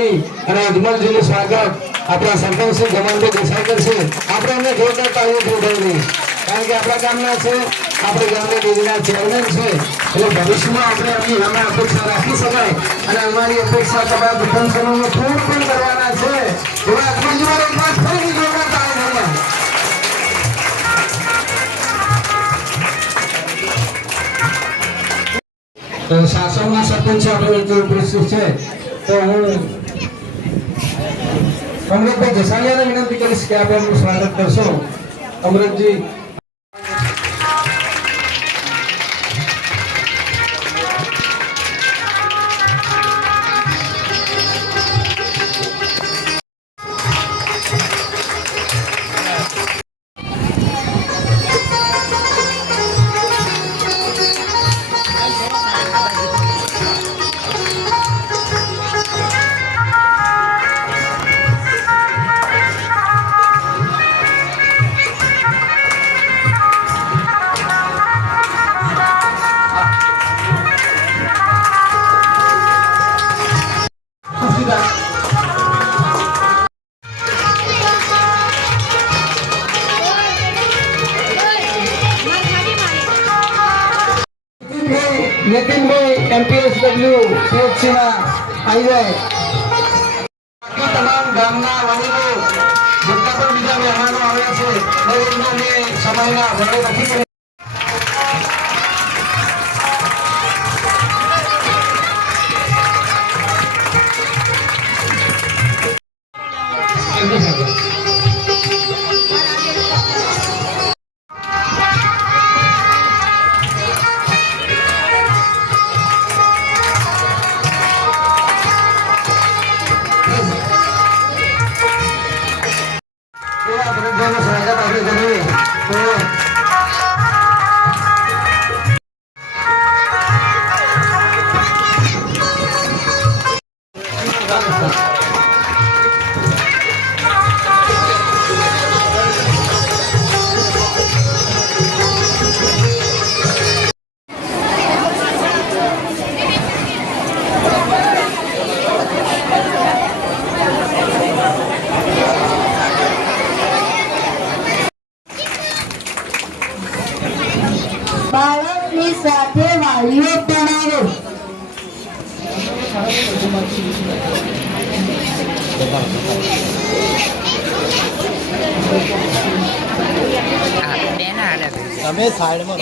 તાળી અને અજમલજીનું સ્વાગત આપણા સરપંચ શ્રી જમાલભાઈ દેસાઈ કરશે. આપણે એમને જોરદાર તાળીઓ જોડાવી, કારણ કે આપણા ગામના છે, આપણે ગામના ડેરીના ચેરમેન છે, એટલે ભવિષ્યમાં આપણે એમની સામે અપેક્ષા રાખી શકાય અને અમારી અપેક્ષા તમારા દુકાનોનો પૂર્ણ પણ કરવાના છે. એવા અજમલજી વાળો એક વાર ફરીથી જોરદાર તાળી મળે. શાસનના સરપંચ આપણે ઉપસ્થિત છે, તો હું અમૃતભાઈ જસાલિયાને વિનંતી કરીશ કે આપ એમનું સ્વાગત કરશો. અમૃતજી નીતિનભાઈ એમપીએસડબલ્યુ પીએચસીના આવી જાય. બાકી તમામ ગામના વડીલો જેટલા પણ બીજા મહેમાનો આવ્યા છે દરેકને સમયના ઘરે નથી કરી. બાળકની સાથે વાલીઓ પણ આવો. તમે સાઈડમાં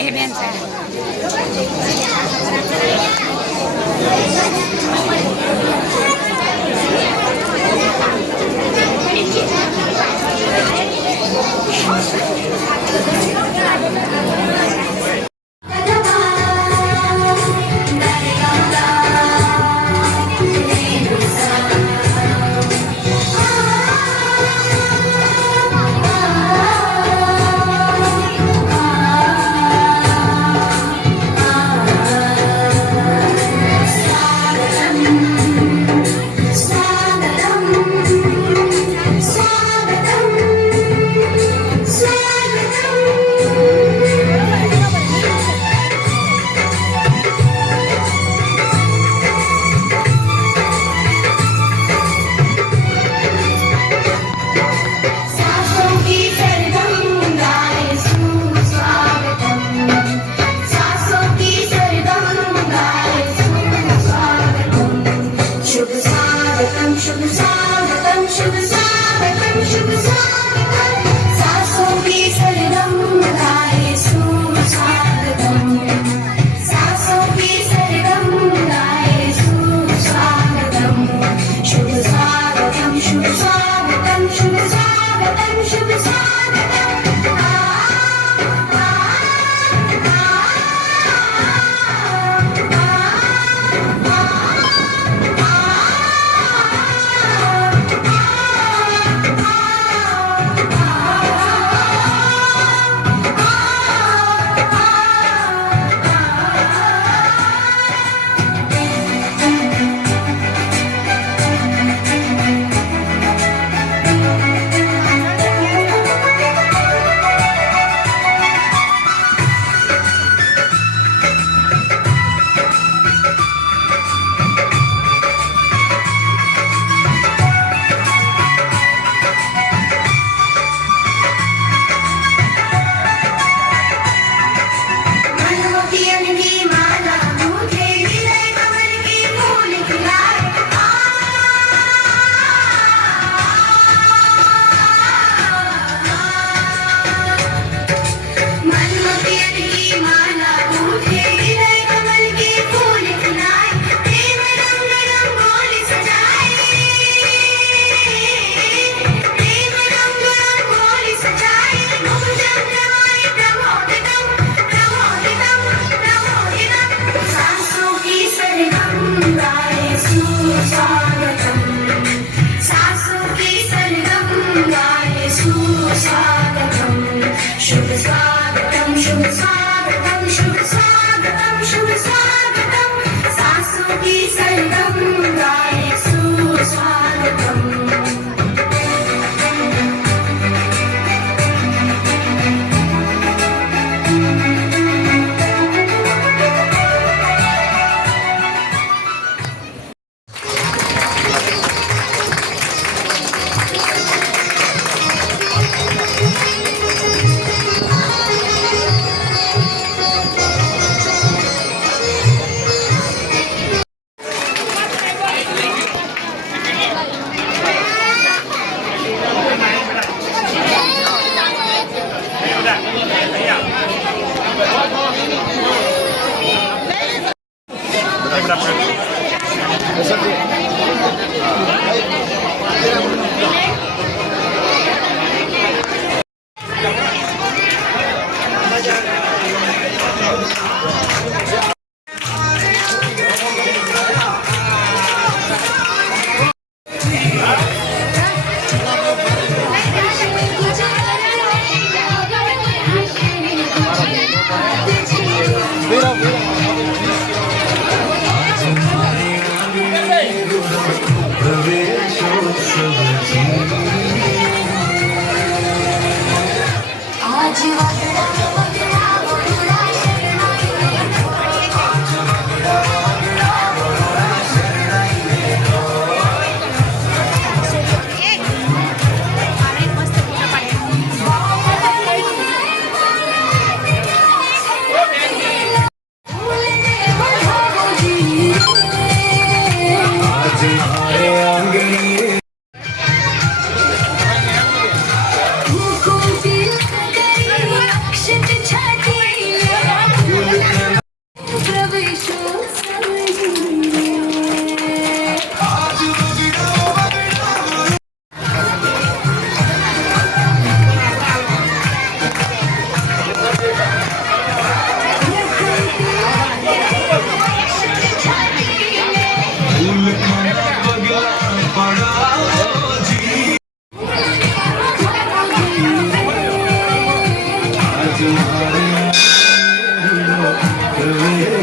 આજ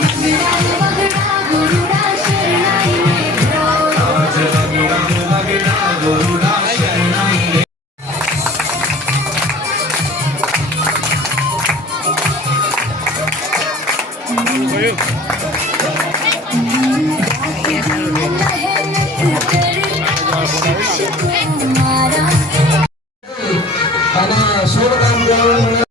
વગડા વગડા ગુરુડા શરણાઈને અને શુભ કામ કરવાનું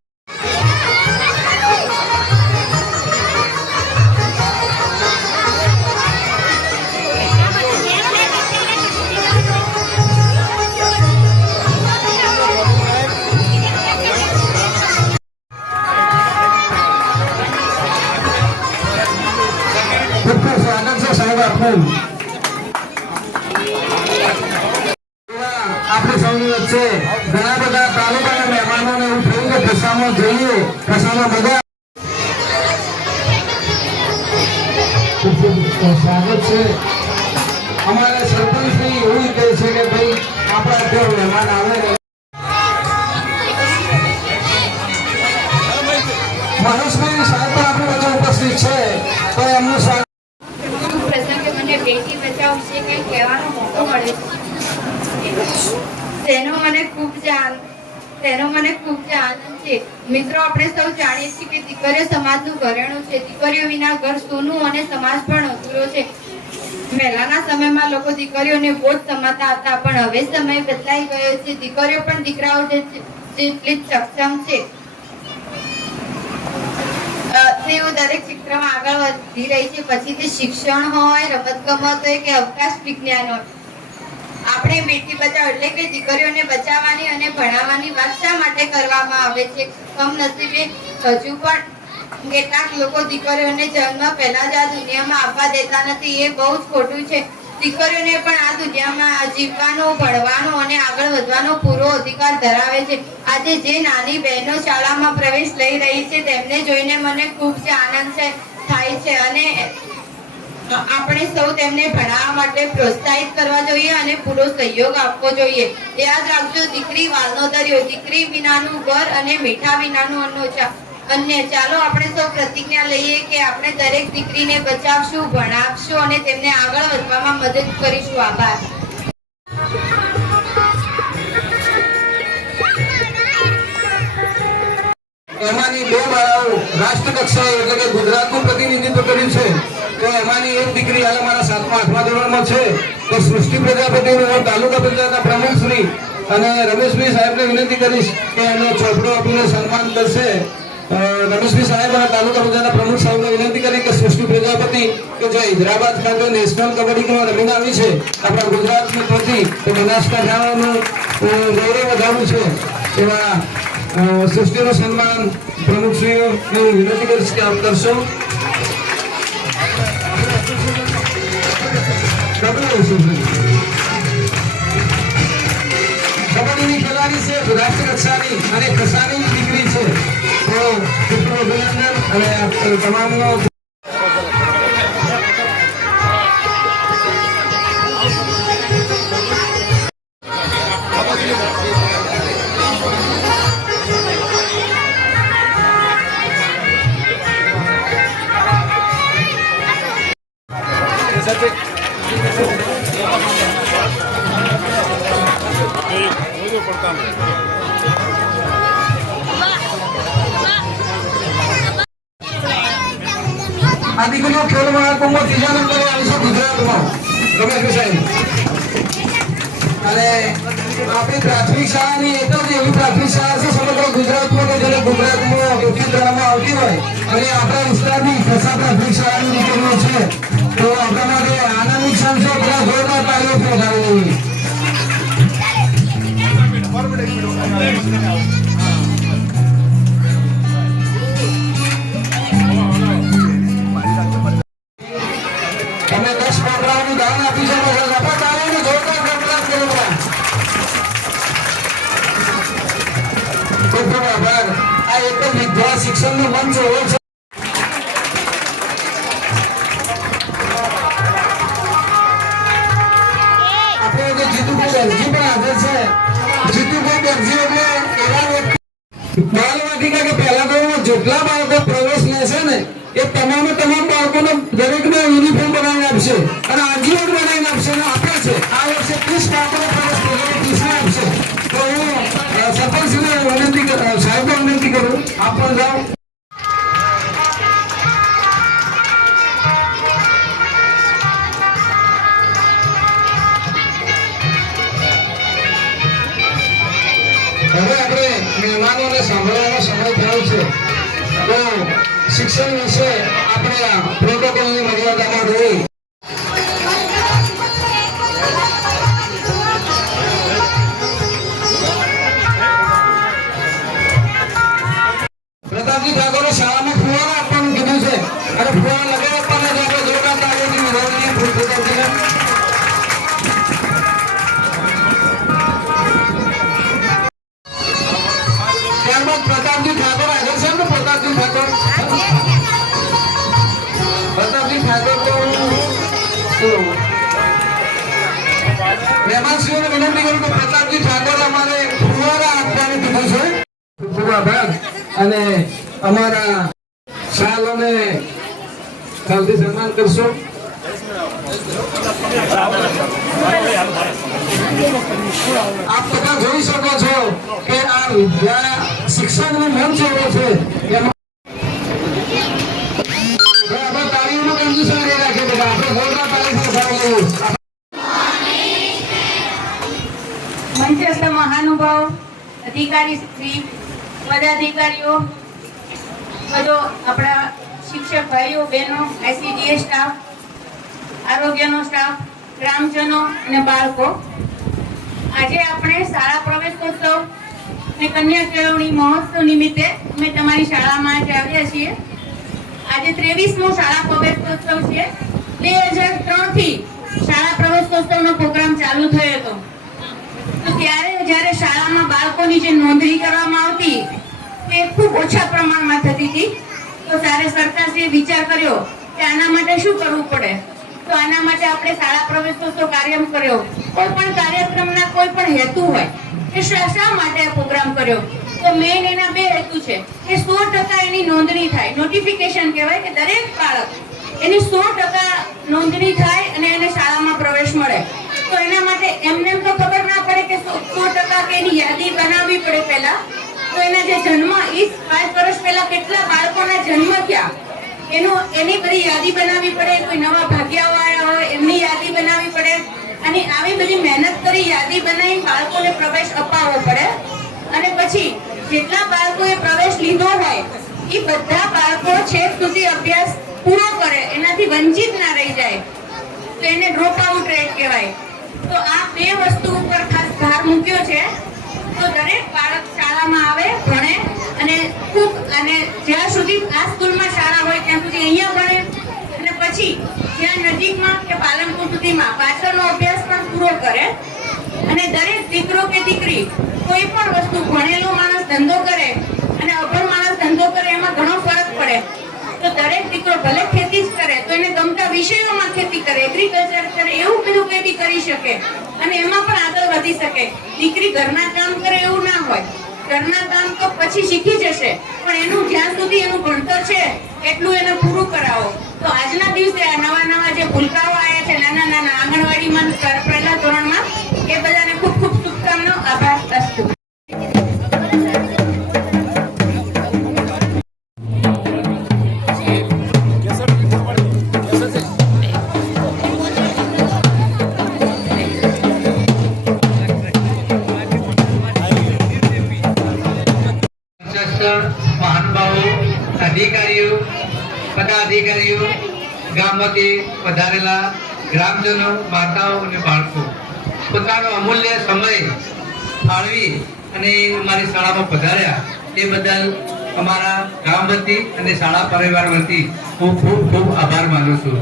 ખૂબ ખૂબ સ્વાગત છે સાહેબ આપનું. આપણી સૌની વચ્ચે ઘણા બધા તાલુકાના મહેમાનોને એવું થયું કે ખસામાં જઈએ, ખસામાં બધા ખૂબ ખૂબ સ્વાગત છે. અમારા સરપંચશ્રી એવું કહે છે કે ભાઈ આપણા ત્યાં મહેમાન આવે ને મહેશભાઈ સાહેબ પણ આપણી વચ્ચે ઉપસ્થિત છે તો એમનું સ્વાગત. પ્રસંગે મને બેટી બચાવ વિશે કંઈ કહેવાનો મોકો મળે છે તેનો મને ખૂબ જ આનંદ છે. મિત્રો, આપણે સૌ જાણીએ છીએ કે દીકરીઓ સમાજનું ઘરેણું છે. દીકરીઓ વિના ઘર સૂનું અને સમાજ પણ અધૂરો છે. પહેલાના સમયમાં લોકો દીકરીઓને બોજ સમજતા હતા, પણ હવે સમય બદલાઈ ગયો છે. દીકરીઓ પણ દીકરાઓ જેટલી જ સક્ષમ છે. તેઓ દરેક ક્ષેત્રમાં આગળ વધી રહી છે. પછી તે શિક્ષણ હોય, રમતગમત હોય કે અવકાશ વિજ્ઞાન હોય. આપણે બેટી બચાવ એટલે કે દીકરીઓને બચાવવાની અને ભણાવવાની વાત શા માટે કરવામાં આવે છે? કમનસીબે હજુ પણ કેટલાક લોકો દીકરીઓને જન્મ પહેલા જ આ દુનિયામાં આવવા દેતા નથી. એ બહુ જ ખોટું છે. દીકરીઓને પણ આ દુનિયામાં જીવવાનો, ભણવાનો અને આગળ વધવાનો પૂરો અધિકાર ધરાવે છે. આજે જે નાની બહેનો શાળામાં પ્રવેશ લઈ રહી છે તેમને જોઈને મને ખૂબ જ આનંદ થાય છે અને આપણે સૌ તેમને ભણાવવા માટે પ્રોત્સાહિત કરવા જોઈએ અને પૂરો સહયોગ આપવો જોઈએ. યાદ રાખજો, દીકરી વાલનો દરિયો, દીકરી વિનાનું ઘર અને મીઠા વિનાનું અન્ય. ચાલો આપણે સૌ પ્રતિજ્ઞા લઈએ કે આપણે દરેક દીકરીને બચાવશું, ભણાવશું અને તેમને આગળ વધવામાં મદદ કરીશું. આભાર. એમાંની બે બાળાઓ રાષ્ટ્ર કક્ષાએ એટલે કે ગુજરાતનું પ્રતિનિધિત્વ કર્યું છે. તો એમાંની એક દીકરી હાલ અમારા 7મા 8મા ધોરણમાં છે. તો સૃષ્ટિ પ્રજાપતિનું હું તાલુકા પંચાયતના પ્રમુખ શ્રી અને રમેશભાઈ સાહેબને વિનંતી કરીશ કે એનો ચોપડો આપીને સન્માન કરશે. રમેશભાઈ સાહેબ અને તાલુકા પંચાયતના પ્રમુખ સાહેબને વિનંતી કરી કે સૃષ્ટિ પ્રજાપતિ કે જે હૈદરાબાદ ખાતે નેશનલ કબડ્ડીમાં રમીને આવી છે આપણા ગુજરાતની પ્રતિ, તો બનાસકાંઠાનું ગૌરવ વધારવું છે. એવા સૃષ્ટિનું સન્માન પ્રમુખશ્રીઓને વિનંતી કરીશ કે આપ કરશો. કબડ્ડીની ખેલાડી છે, રાષ્ટ્ર કક્ષાની અને ખસાની દીકરી છે. તો ખૂબ અભિનંદન અને તમામનો આ દીકરીઓ ખેલ મહાકુંભમાં 3જા નંબરે આવી છે ગુજરાતમાં. રમેશભાઈ સાહેબ અને આપણી પ્રાથમિક શાળાની એક જ એવી પ્રાથમિક શાળા છે સમગ્ર ગુજરાતમાં કે જેને ગુજરાતમાં વિદ્યાલયમાં આવતી હોય અને આપણા વિસ્તારની ખસા પ્રાથમિક શાળાની દીકરીઓ છે. તો આપણા માટે આનંદની ક્ષણ છે. બધા જોરદાર તાળીઓ વધારવી. તમે 10 છોકરાઓનું દાન આપી છે. આપણા તાળીઓને જોરદાર ગણતરી કરવા. ખૂબ ખૂબ આભાર. આ એક જ વિદ્યા શિક્ષણનું મંચ હોય છે. આપણે જે જીતુભાઈ દરજી પણ હાજર છે. જીતુભાઈ દરજી એટલે એવા બાલવાટિકા કે પહેલા ધોરણમાં જેટલા બાળકો પ્રવેશ લેશે ને એ તમામ બાળકોને દરેકને યુનિફોર્મ બનાવીને આપશે અને આજીવન બનાવીને આપશે અને આપે છે. આ વર્ષે 30 બાળકોને પ્રવેશ ટ્યુશન આપશે. તો હું સરપંચને સાહેબને વિનંતી કરું, આપ પણ જાઓ. હવે આપણે મહેમાનોને સાંભળવાનો સમય થયો છે. તો શિક્ષણ વિશે આપણે પ્રોટોકોલની મર્યાદામાં રહી પ્રતાપજી ઠાકોરે શાળામાં ફુવારા આપવાનું કીધું છે અને ફુવારા લગાવી આપવાના છે. આપણે જોરદાર તાળીઓથી વધાવીએ પ્રતાપજીને. ત્યારબાદ પ્રતાપજી ઠાકોર આગળ છે ને પ્રતાપજી ઠાકોર તો મહેમાનશ્રીઓને વિનંતી કરું કે પ્રતાપજી ઠાકોર અમારે ફુવારા આપવાનું કીધું છે. ખૂબ ખૂબ આભાર. અને અમારા શાલોને ખાલથી સન્માન કરશો. આપ બધા જોઈ શકો છો કે આ વિદ્યા શિક્ષણનો મંચ એવો છે એમાં આપણે તાળીઓનું કંજૂસ નહીં રાખીએ બધા. આપણે જોરદાર તાળી સાથે લેવું. મંચસ્થ મહાનુભાવ, અધિકારી શ્રી, પદાધિકારીઓ, બધો આપણા શિક્ષક ભાઈઓ બહેનો, આઈસીડીએસ સ્ટાફ, આરોગ્યનો સ્ટાફ, ગ્રામજનો અને બાળકો, આજે આપણે શાળા પ્રવેશોત્સવ અને કન્યા કેળવણી મહોત્સવ નિમિત્તે અમે તમારી શાળામાં આજે આવ્યા છીએ. આજે 23મો શાળા પ્રવેશોત્સવ છે. 2003 થી શાળા પ્રવેશોત્સવનો પ્રોગ્રામ ચાલુ થયો હતો. તો ત્યારે જ્યારે શાળામાં બાળકોની જે નોંધણી કરવામાં આવતી તે ખૂબ ઓછા પ્રમાણમાં થતી હતી. તો ત્યારે સરકારશ્રીએ વિચાર કર્યો કે આના માટે શું કરવું પડે. તો આના માટે આપણે શાળા પ્રવેશોત્સવ કાર્યક્રમ કર્યો. કોઈ પણ કાર્યક્રમના કોઈ પણ હેતુ હોય કે શા માટે આ પ્રોગ્રામ કર્યો, તો મેઇન એના બે હેતુ છે કે 100% એની નોંધણી થાય. નોટિફિકેશન કહેવાય કે દરેક બાળક એની 100% નોંધણી થાય અને એને શાળામાં પ્રવેશ મળે. તો એના માટે એમને તો ખબર ના પડે કે 100% કે એની યાદી બનાવવી પડે પહેલા. તો એના જે જન્મ 5 વર્ષ પહેલા કેટલા બાળકોના જન્મ થયા એની બધી યાદી બનાવવી પડે. કોઈ નવા ભાગ્યાઓ આવ્યા હોય એમની યાદી બનાવવી પડે અને આવી બધી મહેનત કરી યાદી બનાવી બાળકોને પ્રવેશ અપાવવો પડે. અને પછી જેટલા બાળકોએ પ્રવેશ લીધો હોય એ બધા બાળકો છેક સુધી અભ્યાસ પૂરો કરે, એનાથી વંચિત ના રહી જાય, તો એને ડ્રોપ આઉટ રેટ કહેવાય. તો આ બે વસ્તુ ઉપર ખાસ ભાર મૂક્યો છે. તો દરેક બાળક શાળામાં આવે, ભણે અને ખૂબ અને જ્યાં સુધી આ સ્કૂલમાં શાળા હોય ત્યાં સુધી અહીંયા ભણે અને પછી જ્યાં નજીકમાં કે પાલનપુર સુધીમાં પાછળનો અભ્યાસ પણ પૂરો કરે. અને દરેક દીકરો કે દીકરી કોઈ પણ વસ્તુ, ભણેલો માણસ ધંધો કરે અને અભણ માણસ ધંધો કરે એમાં ઘણો ફરક પડે. તો દરેક દીકરો ભલે ખેતી જ કરે તો એને ગમતા વિષયોમાં ખેતી કરે, એગ્રીકલ્ચર કરે, એવું બધું કંઈ બી કરી શકે અને એમાં પણ આગળ વધી શકે. દીકરી ઘરના કામ કરે એવું ના હોય. ઘરના કામ તો પછી શીખી જશે, પણ એનું જ્યાં સુધી એનું ભણતર છે એટલું એને પૂરું કરાવો. તો આજના દિવસે આ નવા જે ભૂલકાઓ આવ્યા છે નાના આંગણવાડીમાં પહેલા ધોરણમાં, એ બધાને ખૂબ ખૂબ શુભકામનાઓ. આભાર. અસ્તુ. મહાનુભાવો, અધિકારીઓ, પદાધિકારીઓ, ગામમાંથી પધારેલા ગ્રામજનો, માતાઓ અને બાળકો પોતાનો અમૂલ્ય સમય ફાળવી અને અમારી શાળામાં પધાર્યા એ બદલ અમારા ગામ વતી અને શાળા પરિવાર વતી હું ખૂબ આભાર માનું છું.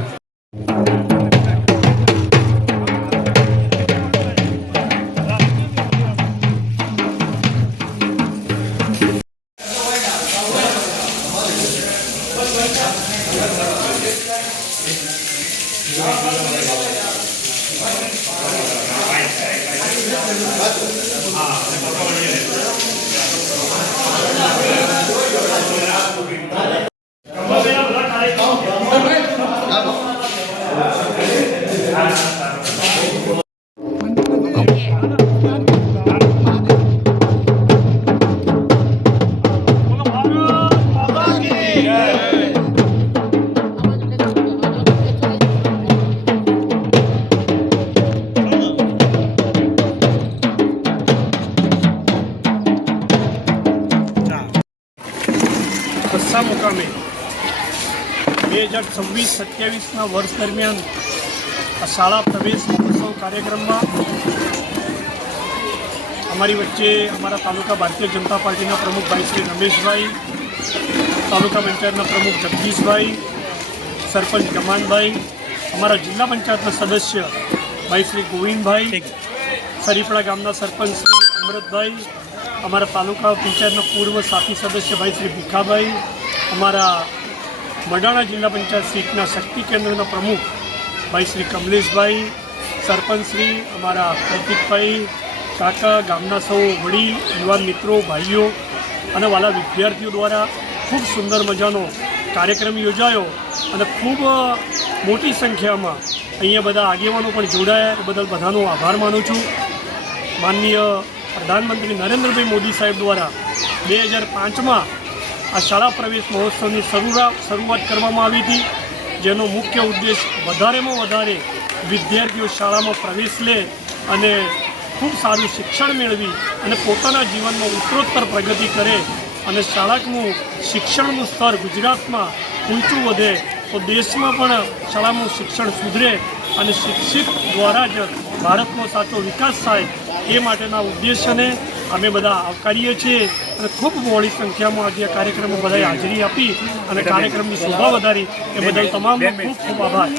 ડીસા મુકામે 2026-27ના વર્ષ દરમિયાન આ શાળા પ્રવેશ મહોત્સવ કાર્યક્રમમાં અમારી વચ્ચે અમારા તાલુકા ભારતીય જનતા પાર્ટીના પ્રમુખ ભાઈ શ્રી રમેશભાઈ, તાલુકા પંચાયતના પ્રમુખ જગદીશભાઈ, સરપંચ ગમાનભાઈ, અમારા જિલ્લા પંચાયતના સદસ્ય ભાઈ શ્રી ગોવિંદભાઈ, સરીપડા ગામના સરપંચ શ્રી અમૃતભાઈ, અમારા તાલુકા પંચાયતના પૂર્વ સાથી સદસ્ય ભાઈ શ્રી ભીખાભાઈ, અમારા મડાણા જિલ્લા પંચાયત સીટના શક્તિ કેન્દ્રના પ્રમુખ ભાઈ શ્રી કમલેશભાઈ, સરપંચ શ્રી અમારા પ્રતિકભાઈ, કાકા, ગામના સૌ વડીલ, યુવાન મિત્રો, ભાઈઓ અને વાલા વિદ્યાર્થીઓ દ્વારા ખૂબ સુંદર મજાનો કાર્યક્રમ યોજાયો અને ખૂબ મોટી સંખ્યામાં અહીંયા બધા આગેવાનો પણ જોડાયા. એ બદલ બધાનો આભાર માનું છું. માનનીય પ્રધાનમંત્રી નરેન્દ્રભાઈ મોદી સાહેબ દ્વારા 2005માં આ શાળા પ્રવેશ મહોત્સવની શરૂઆત કરવામાં આવી હતી, જેનો મુખ્ય ઉદ્દેશ વધારેમાં વધારે વિદ્યાર્થીઓ શાળામાં પ્રવેશ લે અને ખૂબ સારું શિક્ષણ મેળવી અને પોતાના જીવનમાં ઉત્તરોત્તર પ્રગતિ કરે અને શાળાનું શિક્ષણનું સ્તર ગુજરાતમાં ઊંચું વધે તો દેશમાં પણ શાળાનું શિક્ષણ સુધરે અને શિક્ષિત દ્વારા જ ભારતનો સાચો વિકાસ થાય એ માટેના ઉદ્દેશ્યને અમે બધા આવકારીએ છીએ અને ખૂબ મોટી સંખ્યામાં આજે આ કાર્યક્રમમાં બધાએ હાજરી આપી અને કાર્યક્રમની શોભા વધારી એ બદલ તમામનો ખૂબ ખૂબ આભાર.